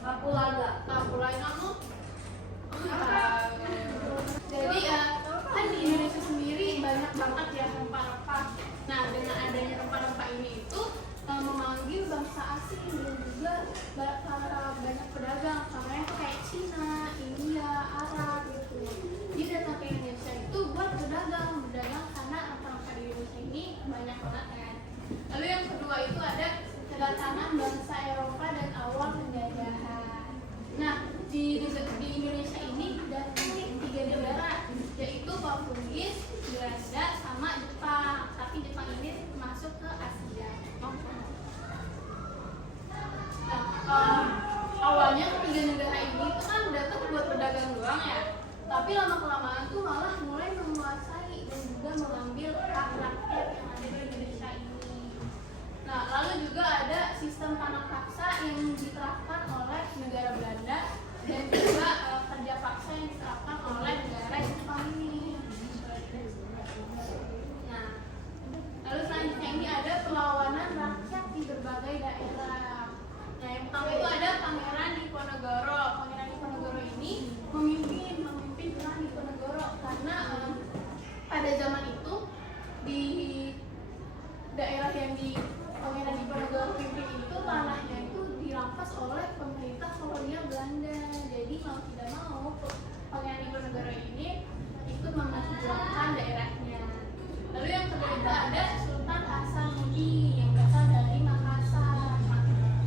Kapulaga. Kapulaga kamu? Jadi kan di Indonesia sendiri banyak banget ya rempah-rempah. Nah, dengan adanya rempah-rempah ini itu memanggil bangsa asing dan juga banyak pedagang, contohnya kayak Cina, India, Arab gitu. Dia datang ke Indonesia itu buat berdagang karena rempah-rempah di Indonesia ini banyak banget kan. Lalu yang kedua itu ada kedatangan bangsa Eropa dan awal penjajahan. Nah, di Indonesia ini datang 3 negara, yaitu Portugis, Belanda, sama Jepang. Tapi Jepang ini masuk ke Asia. Nah, awalnya ketiga negara ini tuh kan datang buat berdagang doang ya. Tapi lama-kelamaan tuh malah mulai menguasai dan juga mengambil hak rakyat yang ada di Indonesia ini. Nah, lalu juga ada sistem tanah paksa yang diterapkan oleh negara Belanda dan juga kerja paksa yang diterapkan oleh negara Jepang ini. Nah, lalu selanjutnya ini ada perlawanan rakyat di berbagai daerah. Nah, yang pertama itu ada Pangeran Diponegoro. Pangeran Diponegoro ini memimpin perang Diponegoro karena pada zaman itu di daerah yang di Pangeran Diponegoro pimpin itu tanahnya itu dirampas oleh pemerintah kolonial Belanda. Jadi mau tidak mau Pangeran Diponegoro ini ikut memperjuangkan daerahnya. Lalu yang kedua itu ada Sultan Hasanuddin yang berasal dari Makassar.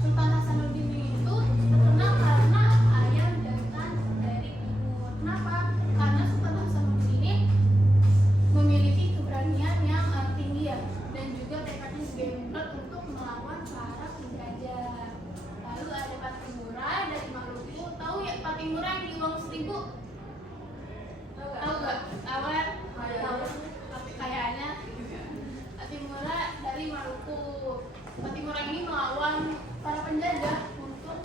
Sultan Hasanuddin itu terkenal karena ayam jantan dari timur. Kenapa? Karena Sultan Hasanuddin ini memiliki keberanian yang tinggi ya, dan juga tekadnya gembel untuk melawan para penjajah. Lalu ada Patimurai dari Maluku. Tahu ya Patimurai yang di uang 1000? Tahu gak? Tahu kan? Tahu. Tapi kayaknya Patimurai dari Maluku. Patimurai ini melawan para penjajah untuk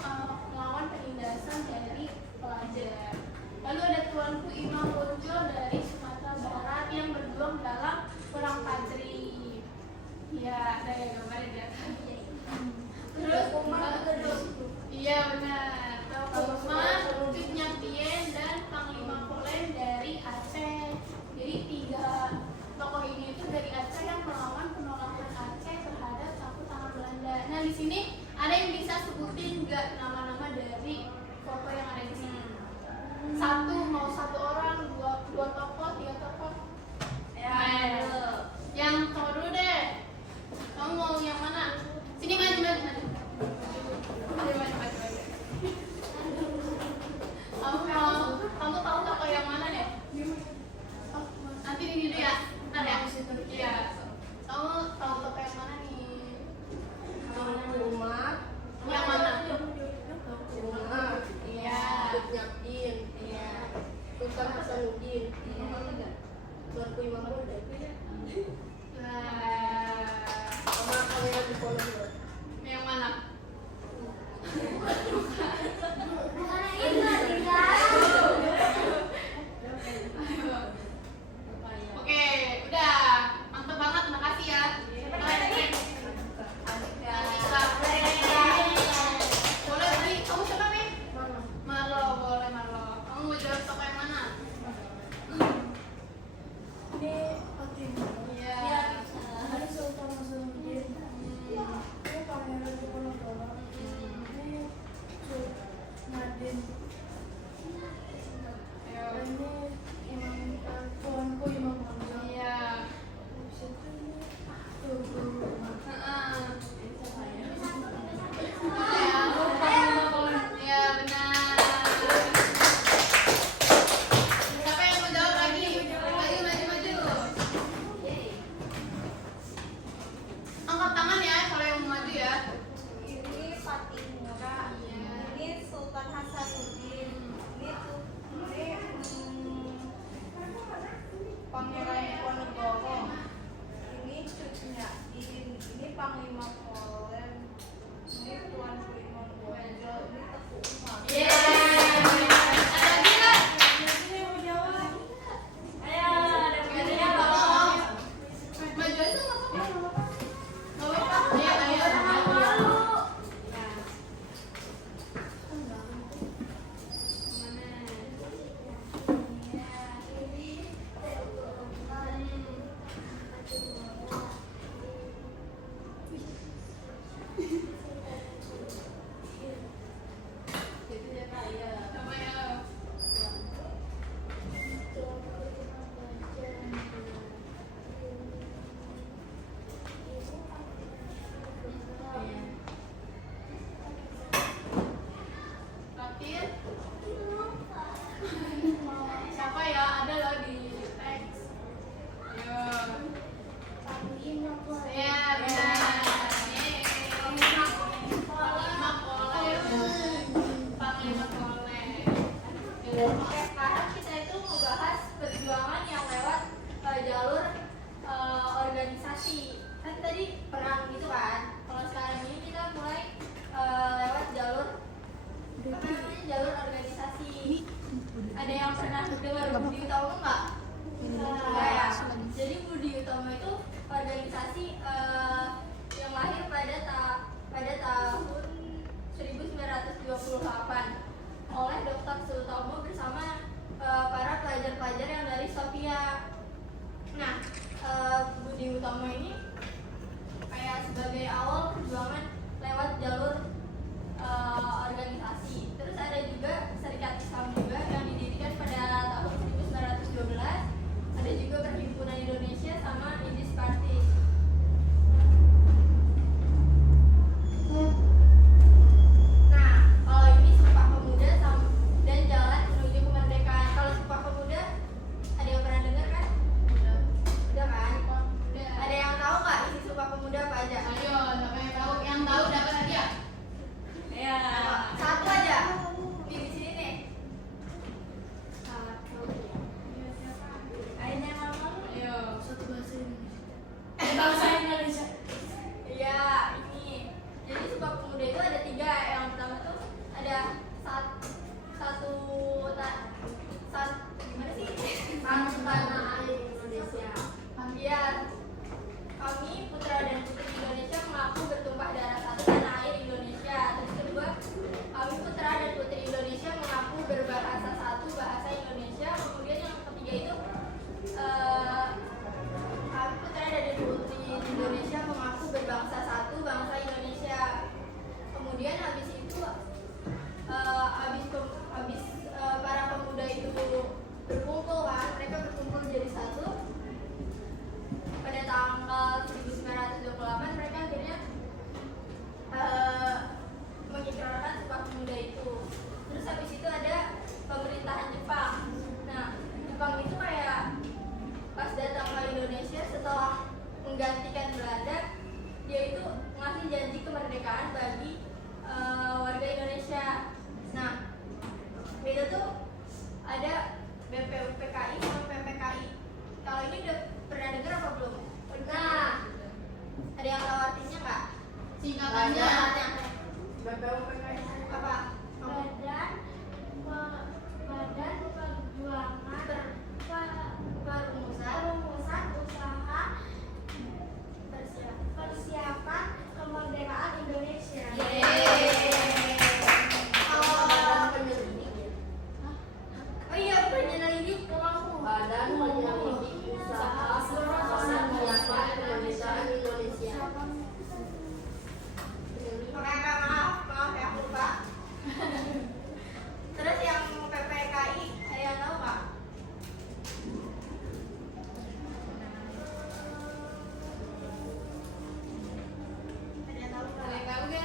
melawan penindasan dari pelajar. Lalu ada Tuanku Imam Bonjol dari Sumatera Barat yang berjuang dalam perang Padri. Ya, ada yang gambarnya di atas. Terus iya benar. Kumar, Cut Nyampien dan Panglima Polen dari Aceh. Jadi 3 tokoh ini itu dari Aceh yang melawan penolakan Aceh terhadap campur tangan Belanda. Nah, di sini ada yang bisa sebutin nggak nama-nama dari foto yang ada di sini? Mau satu orang, dua tokoh, 3 tokoh? Ya, yang cowok dulu deh. Kamu mau yang mana? Sini maju. Kamu tahu tokoh yang mana deh? Oh, nanti ini dulu ya. Ntar ya. Iya. Kamu tahu tokoh yang mana nih? Umar. Yang mana? Umar. 28 oleh Dr. Sutomo bersama para pelajar-pelajar yang dari Sofia. Nah, Budi Utomo ini kayak sebagai awal perjuangan lewat jalur organisasi. Terus ada juga Serikat Islam juga yang didirikan pada tahun 1912. Ada juga Perhimpunan Indonesia sama Indis Party. Nah, kalau ini Sumpah Pemuda dan Jalan Menuju Kemerdekaan. Kalau Sumpah Pemuda ada yang pernah dengar kan? Udah kan? Udah. Ada yang tahu nggak isi Sumpah Pemuda apa aja? Ayo, siapa yang tahu? Yang tahu dapat hadiah. Ya, satu aja. Di sini nih. Satu. Akhirnya ngomong. Ayo, satu bahasa Indonesia. Bahasa Indonesia. Iya, ini. Jadi Sumpah Pemuda itu ada 3. Yang pertama tuh ada satu gimana sih? Tanah air Indonesia. Iya. Kami putra dan putri Indonesia mengaku bertumpah darah satu tanah air Indonesia. Terus kedua, kami putra dan putri Indonesia mengaku berbahasa satu bahasa Indonesia. Kemudian yang ketiga itu kami putra dan putri Indonesia mengaku berbangsa satu bangsa Indonesia. Kemudian habis itu habis para pemuda itu berkumpul kan, mereka berkumpul jadi satu. Pada tanggal 1928 mereka akhirnya mengikrarkan Sumpah Pemuda itu. Terus habis itu ada pemerintahan Jepang. Nah, Jepang itu kayak pas datang ke Indonesia setelah menggantikan Belanda, dia itu ngasih janji kemerdekaan bagi warga Indonesia. Nah, itu tuh ada BPUPKI sama PPKI. Kalau ini udah pernah dengar apa belum? Pernah. Ada yang tahu artinya nggak? Singkatannya. BPUPKI apa? Badan Perumusan Usaha Persiapan Kemerdekaan Indonesia. Oh iya, penyelidik Badan Penyelidik Usaha Persiapan Kemerdekaan Indonesia. Maaf ya, aku lupa. Terus yang PPKI, ada yang tahu nggak? Ada yang tahu nggak? Ada yang tahu nggak?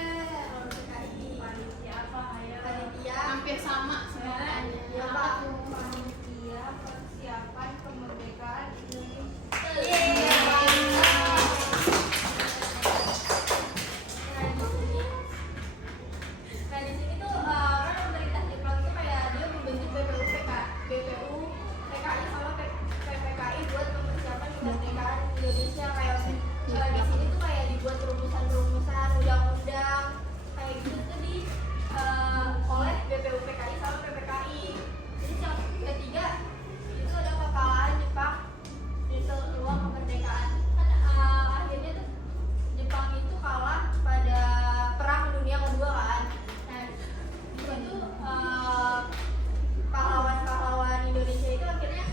Kalau PPKI, Panitia apa? Ayo. panitia. Hampir sama sebenarnya. Ya, Pak. Panitia Persiapan Kemerdekaan Indonesia. Nah di sini tuh kan pemerintah Jepang itu kayak dia membentuk BPUPKI sama PPKI buat mempersiapkan kemerdekaan Indonesia. Kayak di sini tuh kayak dibuat rumusan-rumusan undang-undang kayak gitu tuh oleh BPUPKI sama PPKI. Jadi yang ketiga itu ada kekalahan Jepang di peluang kemerdekaan. Kan akhirnya tuh Jepang itu kalah pada Perang Dunia Kedua kan. Nah itu pahlawan-pahlawan Indonesia itu akhirnya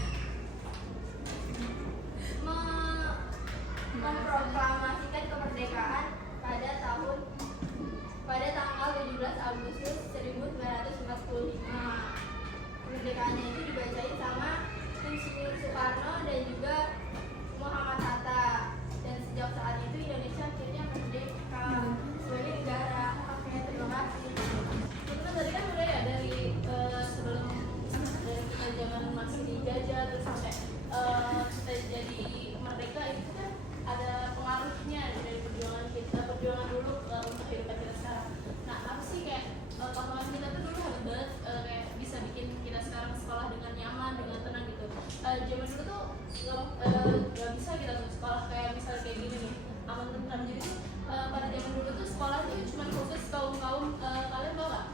memproklamasikan kemerdekaan pada tanggal 17 Agustus 1945. Kemerdekaannya itu dibacain sama Insinyur Soekarno dan juga Muhammad Hatta. Dan sejak saat itu Indonesia akhirnya merdeka sebagai negara. Oke, terima kasih. Itu tadi kan udah ya dari sebelum dari kita zaman masih dijajah terus sampai kita jadi merdeka itu kan ada pengaruhnya dari perjuangan dulu untuk kehidupan kita sekarang. Nah, apa sih kayak pahlawan kita tuh dulu hebat banget kayak bisa bikin kita sekarang sekolah dengan nyaman, dengan tenang gitu. Zaman dulu tuh nggak bisa kita tuh sekolah kayak misalnya kayak gini nih aman tentram. Jadi tuh pada zaman dulu tuh sekolah tuh cuma khusus kaum kalian tau nggak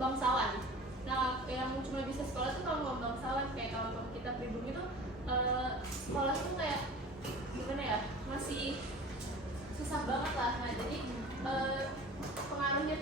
bangsawan. Nah, yang cuma bisa sekolah tuh kaum bangsawan kayak kaum kita pribumi tuh sekolah tuh kayak gimana ya, masih susah banget lah. Nah jadi pengaruhnya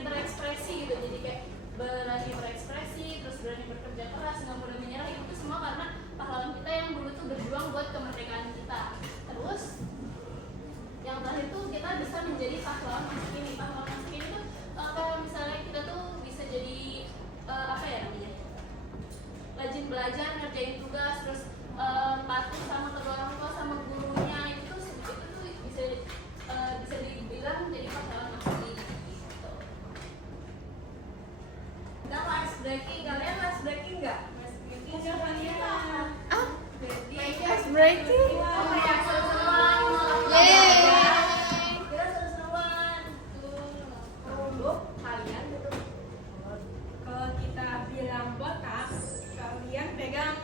berani berekspresi gitu. Jadi kayak berani berekspresi, terus berani bekerja keras, nggak mudah menyerah. Itu semua karena pahlawan kita yang dulu tuh berjuang buat kemerdekaan kita. Terus yang terakhir tuh kita bisa menjadi pahlawan masa kini. Pahlawan masa kini tuh kalau misalnya kita tuh bisa jadi apa ya namanya, rajin belajar, ngerjain tugas, terus patuh sama kedua orang tua sama gurunya, itu tuh bisa dibilang jadi pahlawan masa kini gitu. Kita last breaking, kalian last breaking nggak? Ice breaking. Kita seru-seruan. Tuh, kalian gitu. Kalau kita bilang botak, kalian pegang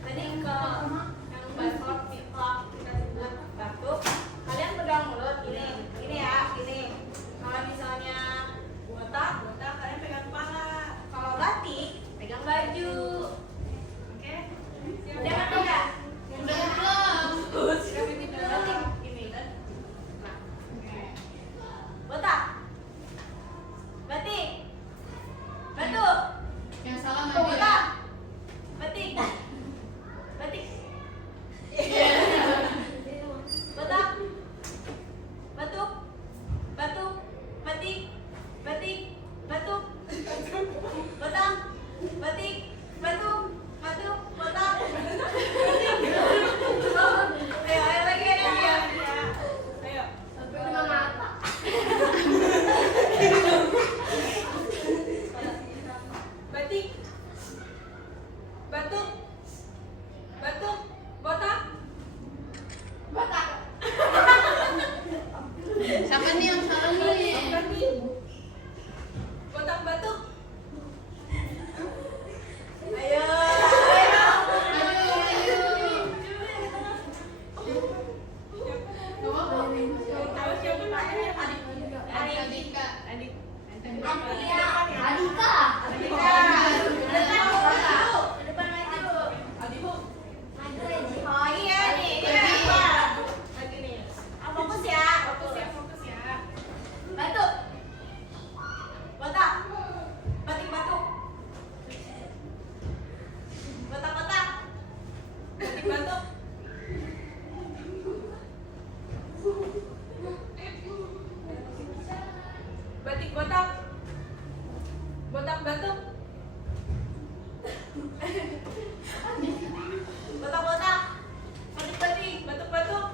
Tadi kalau yang batuk, pilek, kita sebut batuk, kalian pegang mulut ini ya, ini. Kalau misalnya botak, kalian pegang kepala. Kalau batik, pegang baju. Oke? Udah ngerti nggak? Udah belum? Batik, ini. Nah, botak, batik, batuk. Yang salah nggak dia? Botak, batik, batik. Botak, batuk, batuk, batik, batik, batuk, botak, batik, batuk, batuk, botak, batik. Ayo lagi ya. ayo. Lima mata. Batik, batuk, batuk, botak, Botak. Siapa nih yang salah nih? batik, botak, batuk. Ayo. Gak apa-apa. Tahu siapa namanya? Adika. Adik. Adika. Depan maju. Maju Reji. Oh iya nih, ini apa? Lagi nih. Ah, fokus ya. Fokus ya. Batuk. Botak. Batik batuk. Botak botak. Batik, batuk. Batik, botak. Botak, batuk. Botak botak. Batik batik. Batuk, batuk.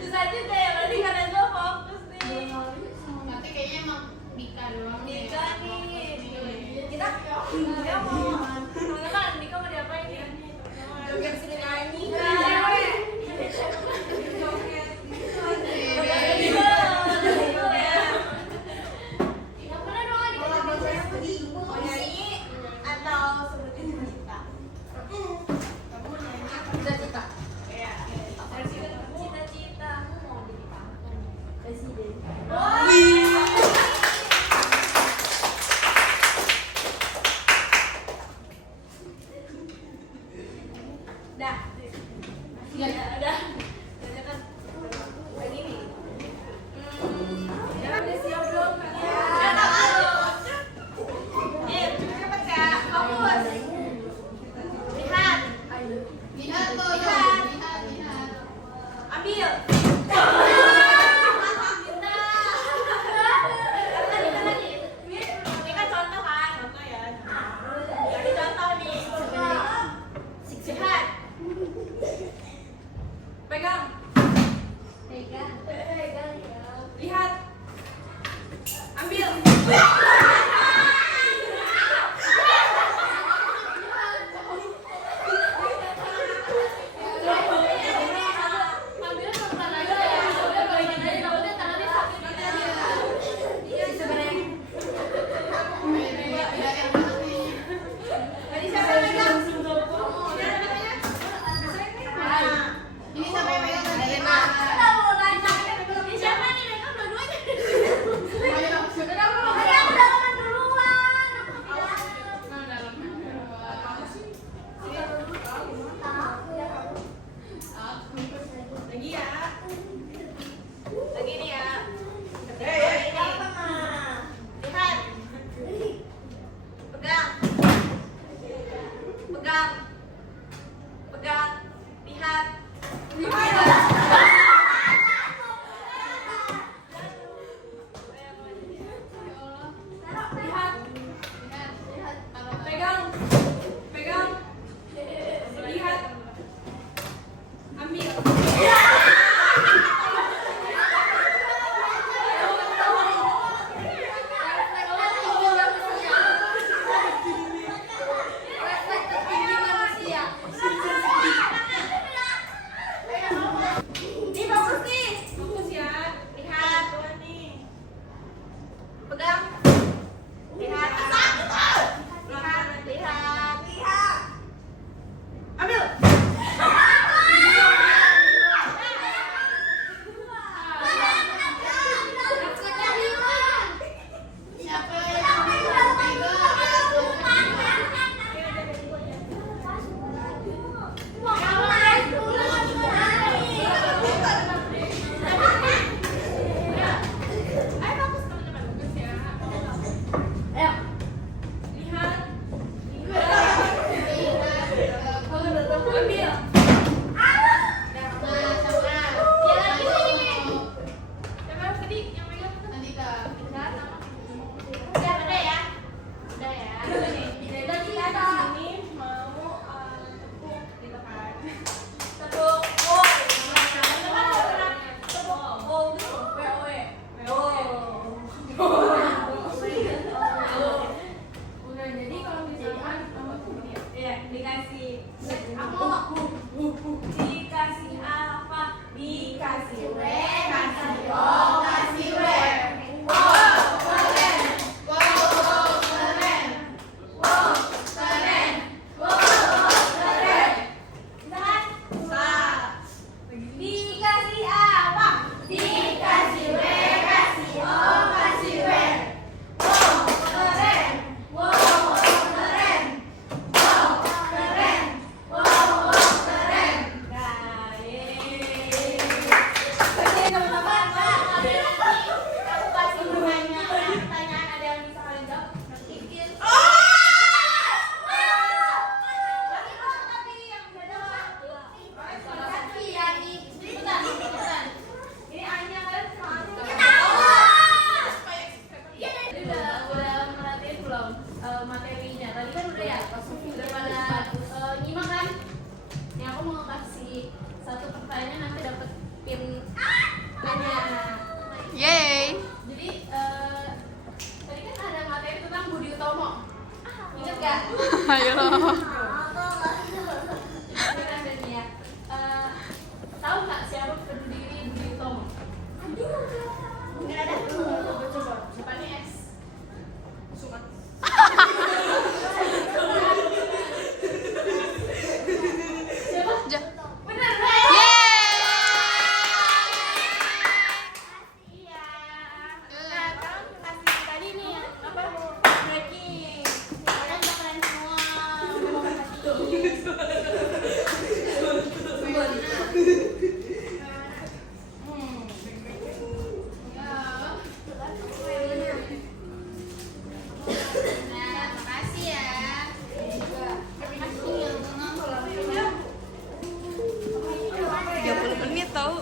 Susah juga ya, berarti kalian semua fokus nih. Nanti kayaknya emang Dika doang nih. Dika nih. Kita dia mau teman-teman, Dika mau diapain nih? Joget sini nyanyi kan? Yang mana dong Dika? Mau nyanyi atau sebutin cerita? Ayo. Tahu nggak siapa pendiri Budi Utomo? Nggak ada. Coba. Depannya S. Sumat. Siapa? Benar. Iya. Nah, sekarang kasih tadi nih apa? Breaking. Kalian udah keren semua. Nah, makasih ya. Makasih ya, Bang. 30 menit tahu.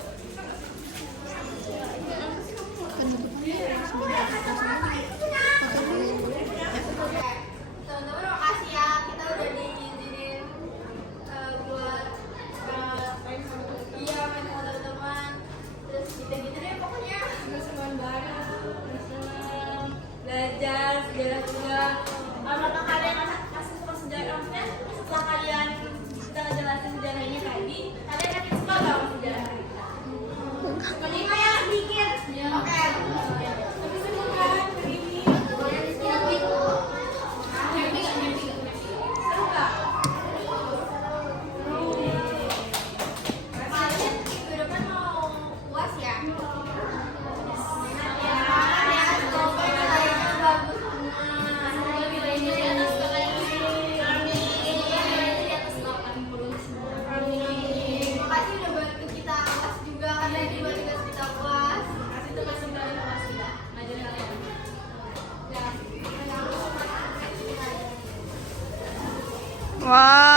Teman-teman makasih ya, kita udah diizinin buat main sama teman-teman. Terus gitu-gitu deh pokoknya. Teman baru, seneng belajar sejarah juga. Apakah kalian masih suka sejarah? Maksudnya setelah kalian kita ngejelasin sejarahnya tadi, kalian yakin suka gak sama sejarah kita? Menikah ya sedikit. Oke. Tapi seneng kan hari ini? Kalian happy? Seru gak? Kalian minggu depan mau UAS ya? Ya, semoga nilainya bagus semua. Semoga nilainya di atas 80. Amin. Makasih udah bantu kita UAS juga, karena di tugas kita UAS. Kasih tugas kalian UAS juga. Ngajarin kalian. Ya. Wow.